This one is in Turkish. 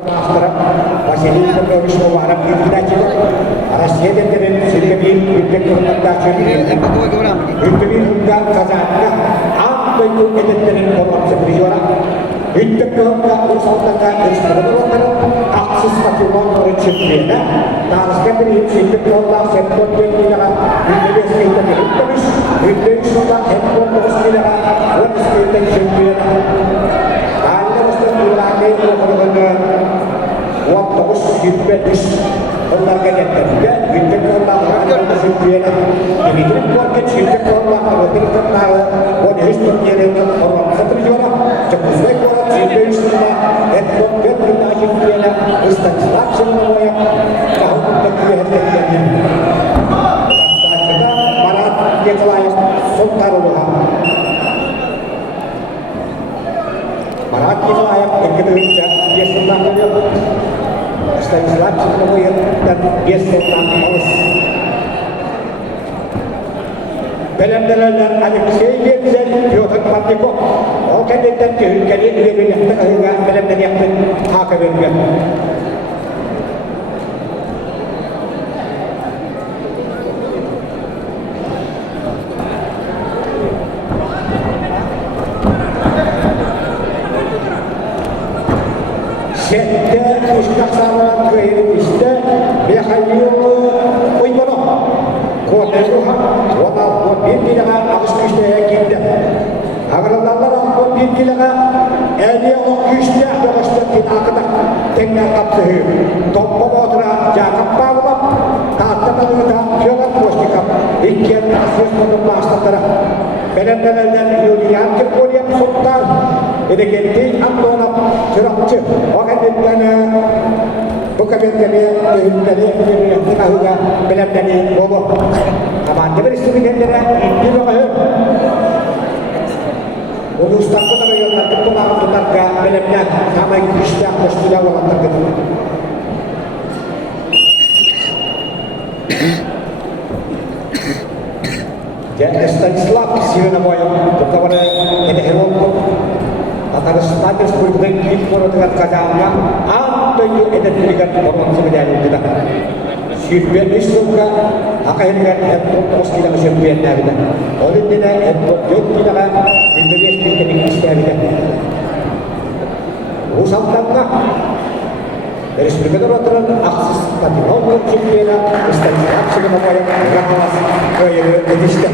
Автора Василий Петрович Муваров передачи Россия Сергей Викторович Викторович Казанка Амбайку Эдеттерин Боронса Прижора Викторовка Усалтака Эстрадоватора Аксис Матюмон Чемпиона Тарска Перин Викторовка Сеппот Викторовка Викторович Викторовичова Сеппот Викторовка Викторович Чемпиона waktu us hidupis orang kerja dia hidup orang orang sendiri ini tu buat hidup orang kalau tidak tahu buat hidup dia orang sendiri juga cepat sekali orang hidup semua itu dia kita hidup dia ustaz semua yang tahu untuk dia hidup kita malah dia kelayang sultan Allah malah dia kelayang Indonesia dia sultan dia Ustaz Islam semua dan dia sultan aus. Benar-benar ada sejak dari jodoh partai ko. Oke dan kali dia bilang tak ada benar-benar yang hak berbicara. Sedang istiqamah kehidupan berkhayal uibadah kuatnya wala kuatnya dengan harus kita agar Allah kuatnya dengan dia kuatnya harus kita kata tengah kapsah tompa bawah jangan bawah kata kita jangan postikap ikian asyik untuk master benar-benar yulian kemudian sultan ini kita antara cerah orang ini bukan dari kita juga benar dari bobo apa dia beristirahat dari itu apa urus takut ada yang tak ketemu tetap gak benar sama Indonesia mesti lawan terkena jadi Islam sih namanya pertama ini hewan akan status berbeda kalau dengan kacanya atau itu identikan orang sebenarnya kita sifat Islamka akhirnya untuk pos kita sifat kita oleh tidak untuk kita Indonesia kita kita usah tangga dari sebagian orang akses tadi nomor cipta Islam sudah membayar ramas ke Indonesia